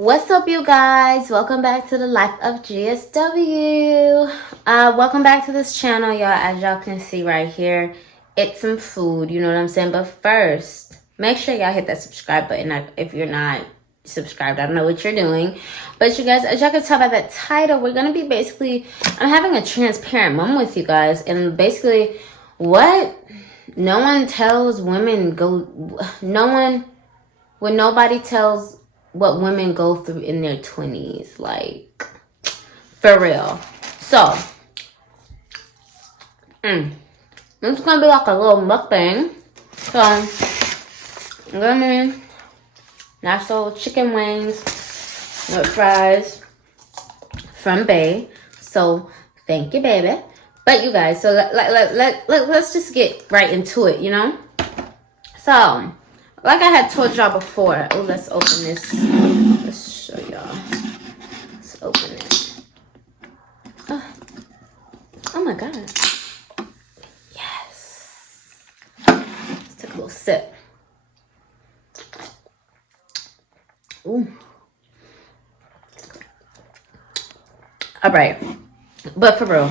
What's up, you guys? Welcome back to the life of GSW. Welcome back to this channel, y'all. As y'all can see right here, it's some food, you know what I'm saying? But first, make sure y'all hit that subscribe button if you're not subscribed. I don't know what you're doing, but you guys, as y'all can tell by that title, we're gonna be I'm having a transparent moment with you guys, and basically what no one tells women when nobody tells what women go through in their 20s, like, for real. So, it's gonna be like a little mukbang. So, I'm gonna nice little chicken wings with fries from Bay. So, thank you, baby. But you guys, so let's just get right into it, you know? So, like I had told y'all before, let's open this. Let's show y'all. Let's open it. Oh my God. Yes. Let's take a little sip. Ooh. All right. But for real.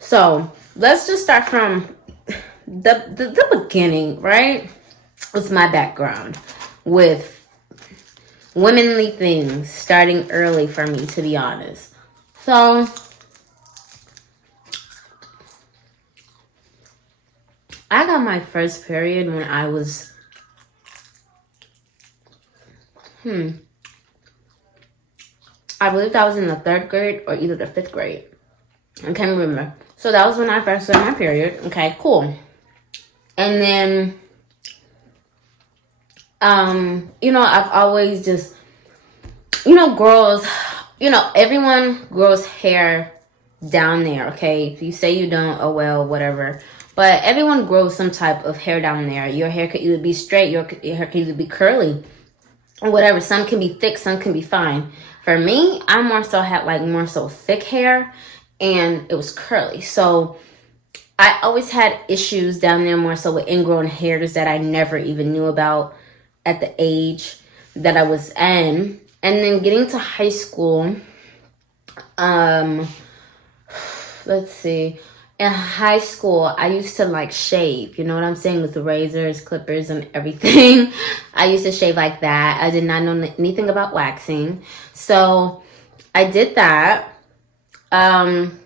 So, let's just start from the beginning, right? With my background with womanly things starting early for me, to be honest. So I got my first period when I was I believe that was in the 3rd grade or either the 5th grade. I can't remember. So that was when I first got my period. Okay, cool. And then I've always just, girls, everyone grows hair down there, okay? If you say you don't, oh well, whatever. But everyone grows some type of hair down there. Your hair could either be straight, your hair could either be curly, or whatever. Some can be thick, some can be fine. For me, I had more so thick hair, and it was curly. So I always had issues down there more so with ingrown hairs that I never even knew about at the age that I was in. And then getting to high school, let's see. In high school, I used to shave, you know what I'm saying, with the razors, clippers, and everything. I used to shave like that. I did not know anything about waxing. So I did that. And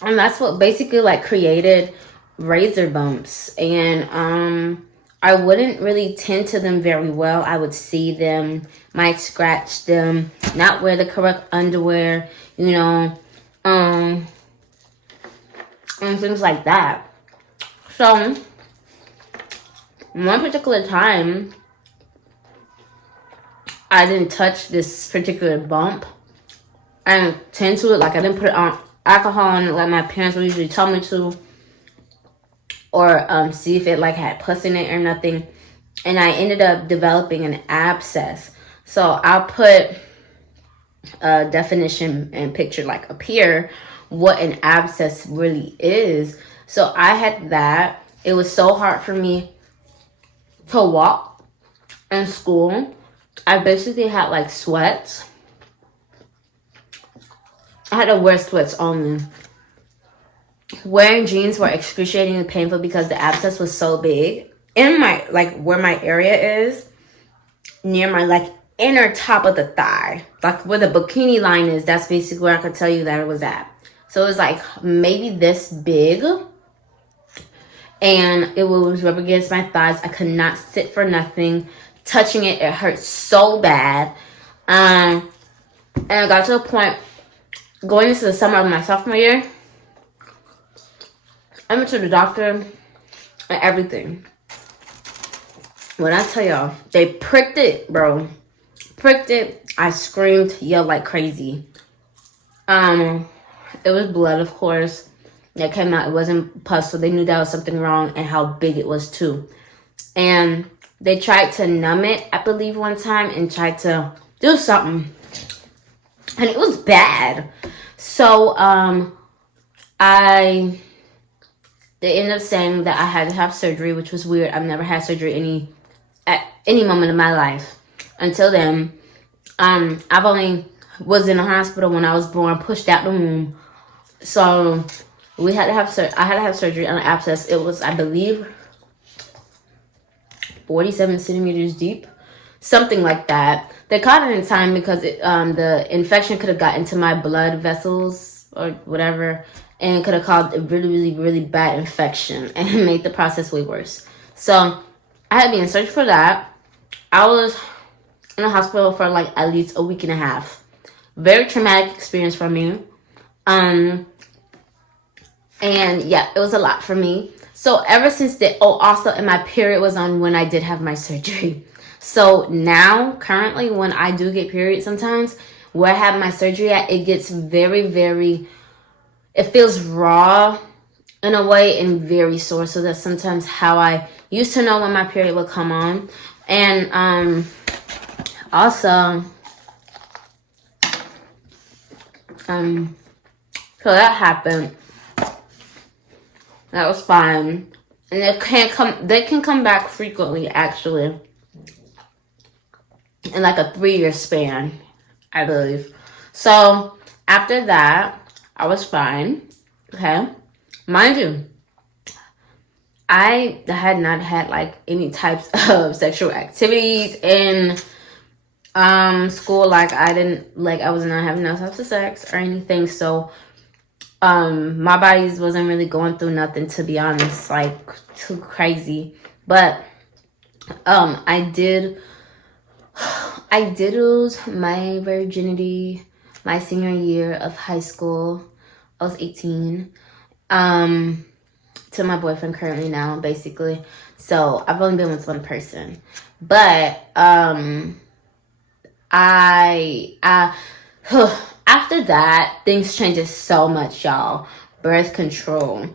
that's what basically created razor bumps. And I wouldn't really tend to them very well. I would see them, might scratch them, not wear the correct underwear, and things like that. So, one particular time, I didn't touch this particular bump. I didn't tend to it. I didn't put it on alcohol on it like my parents would usually tell me to. Or see if it had pus in it or nothing. And I ended up developing an abscess. So I'll put a definition and picture up here what an abscess really is. So I had that. It was so hard for me to walk in school. I basically had sweats. I had to wear sweats only. Wearing jeans were excruciatingly painful because the abscess was so big. In my, where my area is, near my, inner top of the thigh. Where the bikini line is, that's basically where I could tell you that it was at. So it was, maybe this big. And it was rubbing against my thighs. I could not sit for nothing. Touching it, it hurt so bad. And I got to a point, going into the summer of my sophomore year, I went to the doctor and everything. When I tell y'all, they pricked it, bro. Pricked it. I screamed, yelled like crazy. It was blood, of course, that came out. It wasn't pus, so they knew that was something wrong and how big it was too. And they tried to numb it, I believe, one time and tried to do something. And it was bad. So, they ended up saying that I had to have surgery, which was weird. I've never had surgery at any moment of my life until then. I've only was in the hospital when I was born, pushed out the womb. So we had to have I had to have surgery on an abscess. It was, I believe, 47 centimeters deep, something like that. They caught it in time because the infection could have got into my blood vessels or whatever, and could have caused a really, really, really bad infection and made the process way worse. So I had to be in surgery for that. I was in the hospital for like at least a week and a half. Very traumatic experience for me. And yeah, it was a lot for me. So ever since then, also, and my period was on when I did have my surgery. So now, currently, when I do get periods sometimes, where I have my surgery at, it gets very, very, it feels raw in a way and very sore. So that's sometimes how I used to know when my period would come on. And also, so that happened. That was fine. And they can come back frequently, actually. In like a 3-year span, I believe. So after that, I was fine. Okay. Mind you, I had not had like any types of sexual activities in school. Like I was not having no types of sex or anything. So my body wasn't really going through nothing, to be honest, like too crazy. But I did lose my virginity my senior year of high school. I was 18. To my boyfriend currently now, basically. So I've only been with one person. But after that, things changes so much, y'all. Birth control,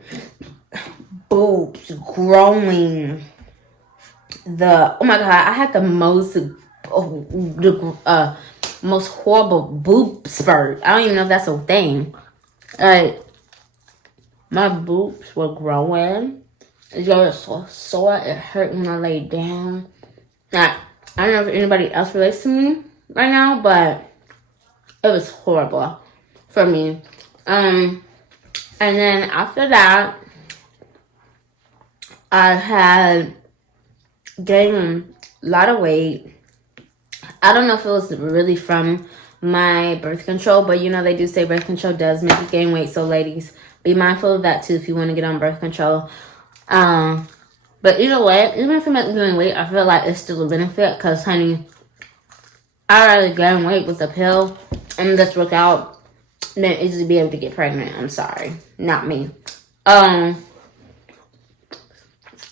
boobs growing. Oh my god, I had the most horrible boob spurt. I don't even know if that's a thing. Like, my boobs were growing. It was so sore. It hurt when I laid down. Now, I don't know if anybody else relates to me right now, but it was horrible for me. And then after that, I had gained a lot of weight. I don't know if it was really from my birth control, but you know, they do say birth control does make you gain weight. So ladies, be mindful of that too if you want to get on birth control. But either way, even if you're not gain weight, I feel like it's still a benefit because, honey, I'd rather gain weight with a pill and just work out than easily be able to get pregnant. I'm sorry, not me.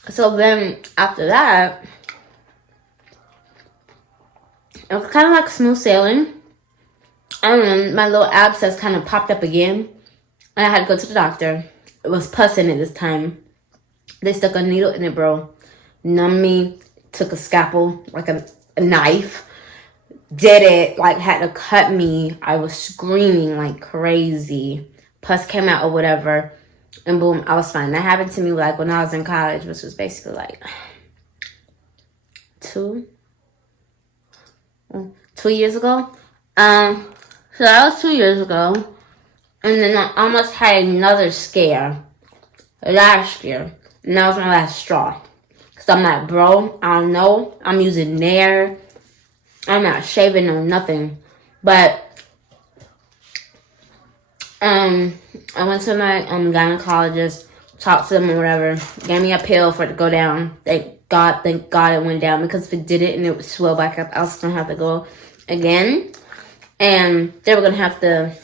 So then after that, it was kind of like smooth sailing. My little abscess kind of popped up again. And I had to go to the doctor. It was pus in it this time. They stuck a needle in it, bro. Numbed me. Took a scalpel, like a knife. Did it. Like, had to cut me. I was screaming like crazy. Pus came out or whatever. And boom, I was fine. That happened to me like when I was in college, which was basically like 2 years ago. So that was 2 years ago. And then I almost had another scare last year. And that was my last straw. Because I'm like, bro, I don't know. I'm using Nair. I'm not shaving or nothing. But I went to my gynecologist, talked to them or whatever, gave me a pill for it to go down. Thank God it went down, because if it didn't and it would swell back up, I was going to have to go again. And they were going to have to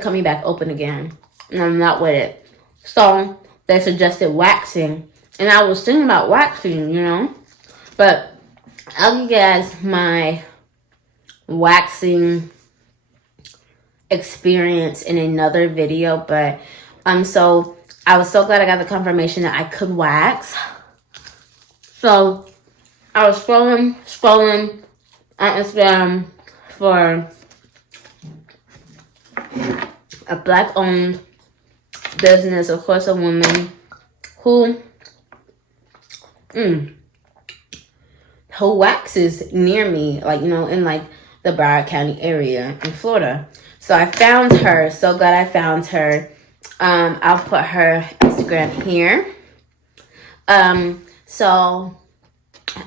cut me back open again. And I'm not with it. So they suggested waxing. And I was thinking about waxing, you know. But I'll give you guys my waxing experience in another video. But so I was so glad I got the confirmation that I could wax. So I was scrolling on Instagram for a black-owned business, of course, a woman who waxes near me, like, you know, in like the Broward County area in Florida. So I found her. So glad I found her. I'll put her Instagram here. So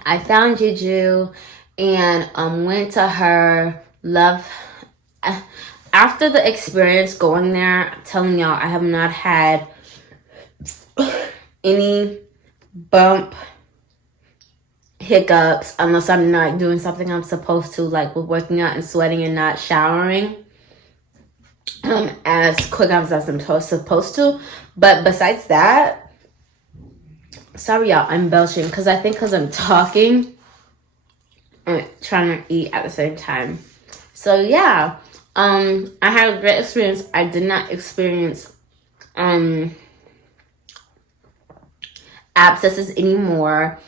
I found Juju and went to her. Love. After the experience going there, I'm telling y'all, I have not had any bump, hiccups, unless I'm not doing something I'm supposed to, like with working out and sweating and not showering as quick as I'm supposed to. But besides that, sorry y'all, I'm belching because I think because I'm talking and trying to eat at the same time. So yeah, I had a great experience. I did not experience abscesses anymore,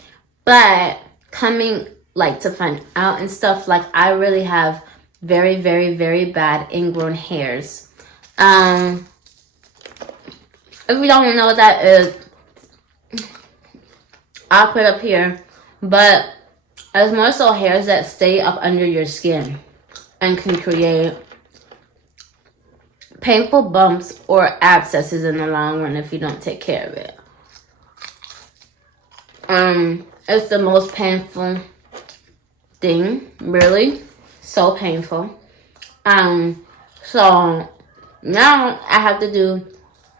but coming like to find out and stuff, like I really have very, very, very bad ingrown hairs. If you don't know what that is, I'll put it up here, but it's more so hairs that stay up under your skin and can create painful bumps or abscesses in the long run if you don't take care of it. It's the most painful thing, really, so painful. So now I have to do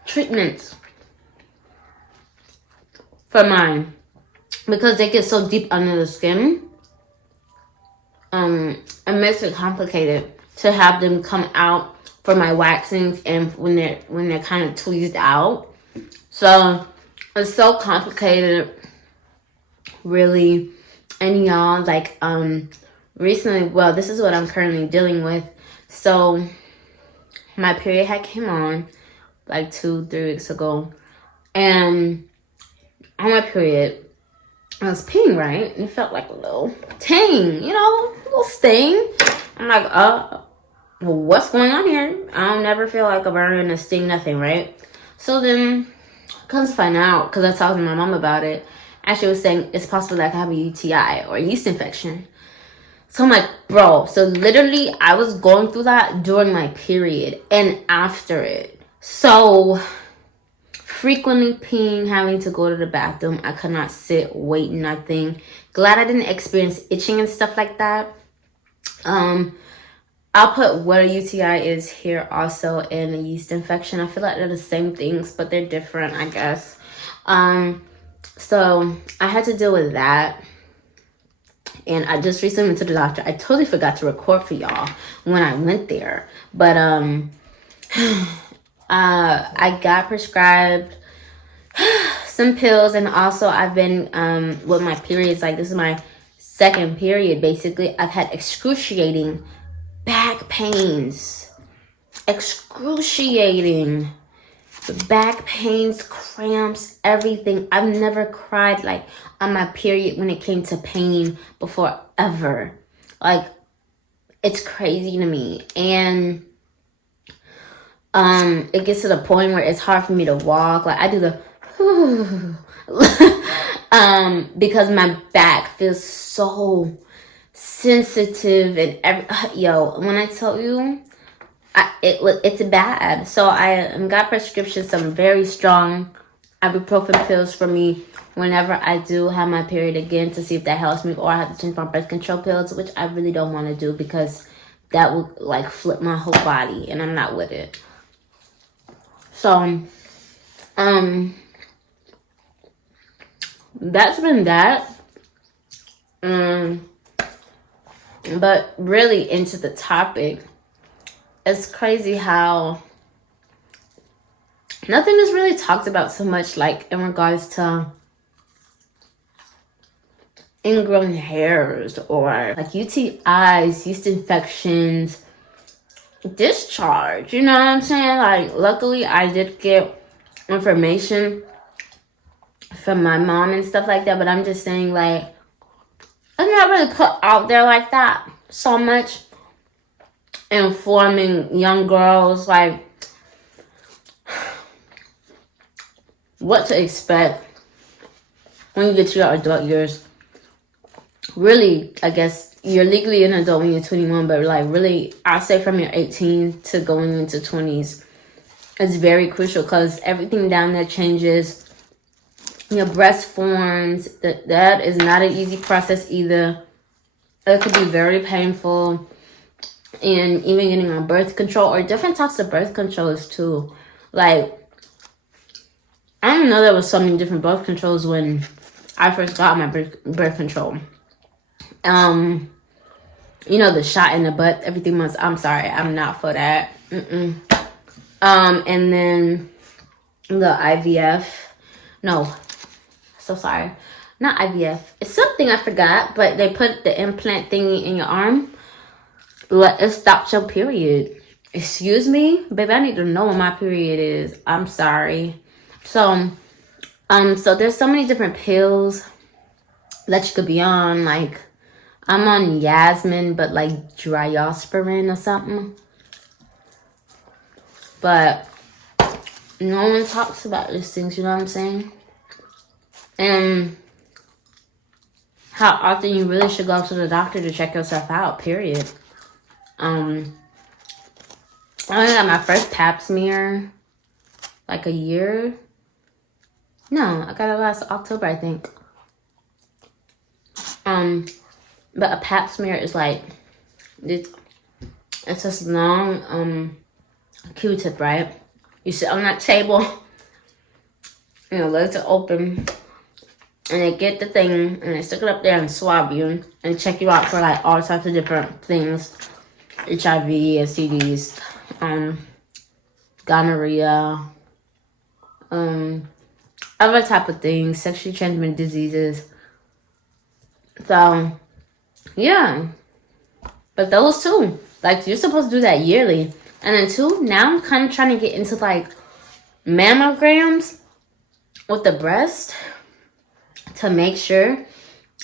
treatments for mine because they get so deep under the skin. It makes it complicated to have them come out for my waxings and when they're kind of tweezed out. So it's so complicated, really. And y'all, like recently, well, this is what I'm currently dealing with. So my period had came on like 2-3 weeks ago, and on my period I was peeing, right? And it felt like a little ting, you know, a little sting. I'm like, well, what's going on here? I don't never feel like a burn, a sting, nothing, right? So then comes to find out, because I talked to my mom about it, and she was saying it's possible that I could have a UTI or a yeast infection. So I'm like, bro, so literally I was going through that during my period and after it. So frequently peeing, having to go to the bathroom. I could not sit, wait, nothing. Glad I didn't experience itching and stuff like that. I'll put what a UTI is here also, and a yeast infection. I feel like they're the same things, but they're different, I guess. So I had to deal with that. And I just recently went to the doctor. I totally forgot to record for y'all when I went there. But I got prescribed some pills, and also I've been with my periods, like this is my second period basically. I've had excruciating back pains. Excruciating back pains, cramps, everything. I've never cried like on my period when it came to pain before, ever. Like, it's crazy to me. And it gets to the point where it's hard for me to walk. Like I do the because my back feels so sensitive and when I tell you, it's bad. So I got prescription some very strong ibuprofen pills for me whenever I do have my period again, to see if that helps me, or I have to change my birth control pills, which I really don't want to do because that would like flip my whole body and I'm not with it. So that's been that. But really into the topic, it's crazy how nothing is really talked about so much, like in regards to ingrown hairs or like UTIs, yeast infections, discharge. You know what I'm saying? Like, luckily I did get information from my mom and stuff like that, but I'm just saying, like, it's not really put out there like that so much, informing young girls like what to expect when you get to your adult years. Really, I guess you're legally an adult when you're 21, but like really, I say from your 18 to going into 20s is very crucial because everything down there changes. Your breast forms. That is not an easy process either. It could be very painful. And even getting on birth control or different types of birth controls too. Like, I didn't know there was so many different birth controls when I first got my birth control. You know, the shot in the butt every 3 months. I'm sorry, I'm not for that. And then the IVF. No, so sorry, not IVF. It's something I forgot, but they put the implant thingy in your arm. It stops your period. Excuse me, baby. I need to know when my period is. I'm sorry. So there's so many different pills that you could be on. Like, I'm on Yasmin, but like Dryospirin or something. But no one talks about these things. You know what I'm saying? And how often you really should go to the doctor to check yourself out. Period. I only got my first pap smear like a year. No, I got it last October, I think. But a pap smear is like it's this long Q-tip, right? You sit on that table, you know, legs are open, and they get the thing and they stick it up there and swab you and check you out for like all types of different things. HIV, STDs, gonorrhea, other type of things, sexually transmitted diseases. So, yeah. But those two, like, you're supposed to do that yearly. And then two, now I'm kind of trying to get into like mammograms with the breast to make sure.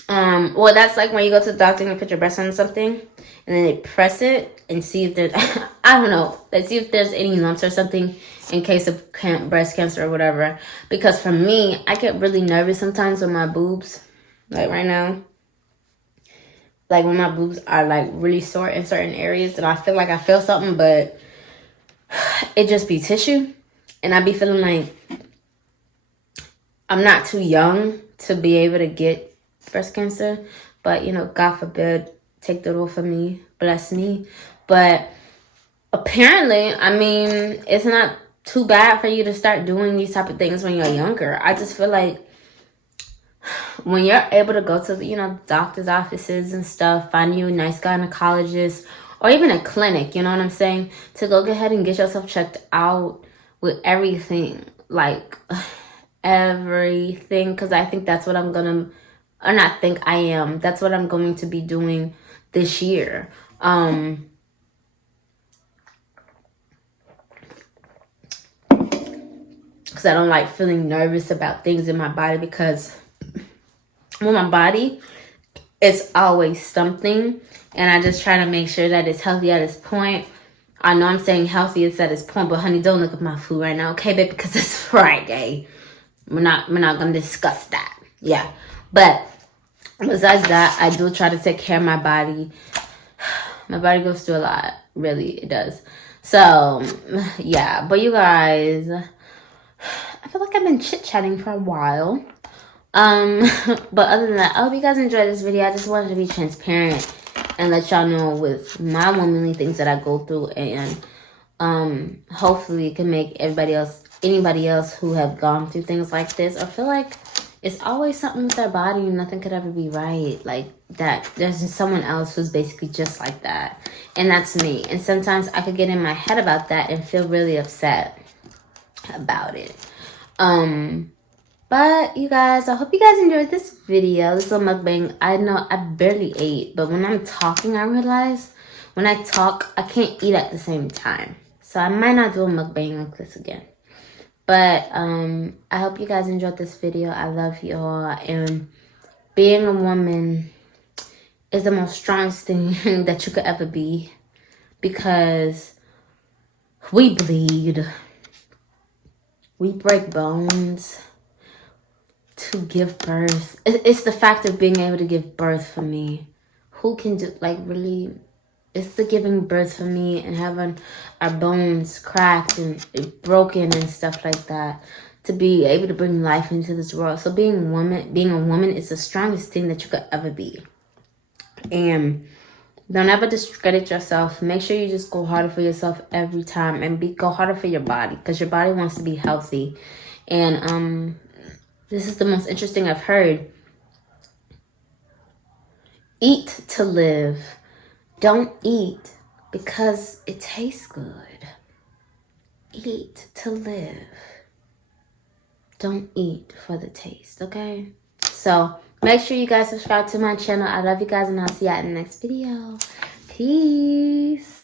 Well, that's like when you go to the doctor and you put your breast on something and then they press it and see if there's, I don't know, let's see if there's any lumps or something in case of breast cancer or whatever. Because for me, I get really nervous sometimes with my boobs, like right now. Like when my boobs are like really sore in certain areas and I feel like I feel something, but it just be tissue. And I be feeling like I'm not too young to be able to get breast cancer. But, you know, God forbid, take the rule for me, bless me. But apparently, I mean, it's not too bad for you to start doing these type of things when you're younger. I just feel like when you're able to go to, you know, doctor's offices and stuff, find you a nice gynecologist or even a clinic, you know what I'm saying? To go ahead and get yourself checked out with everything, like everything. Because I think that's what I'm going to, or not think, I am. That's what I'm going to be doing this year. Because I don't like feeling nervous about things in my body, because with my body, it's always something. And I just try to make sure that it's healthy at its point. I know I'm saying healthy is at its point, but honey, don't look at my food right now, okay, babe? Because it's Friday. We're not going to discuss that. Yeah. But besides that, I do try to take care of my body. My body goes through a lot. Really, it does. So, yeah. But you guys, I feel like I've been chit-chatting for a while. But other than that, I hope you guys enjoyed this video. I just wanted to be transparent and let y'all know with my womanly things that I go through, and hopefully it can make anybody else who have gone through things like this or feel like it's always something with their body and nothing could ever be right, like that there's someone else who's basically just like that, and that's me. And sometimes I could get in my head about that and feel really upset about it. But you guys, I hope you guys enjoyed this video, this little mukbang. I know I barely ate, but when I'm talking, I realize when I talk, I can't eat at the same time. So I might not do a mukbang like this again. But I hope you guys enjoyed this video. I love you all. And being a woman is the most strongest thing that you could ever be. Because we bleed. We break bones. to give birth. It's the fact of being able to give birth for me. Who can do, like, really, it's the giving birth for me and having our bones cracked and broken and stuff like that, to be able to bring life into this world. So being a woman is the strongest thing that you could ever be. And don't ever discredit yourself. Make sure you just go harder for yourself every time, and go harder for your body, because your body wants to be healthy. And this is the most interesting I've heard. Eat to live. Don't eat because it tastes good. Eat to live. Don't eat for the taste, okay? So make sure you guys subscribe to my channel. I love you guys, and I'll see you in the next video. Peace.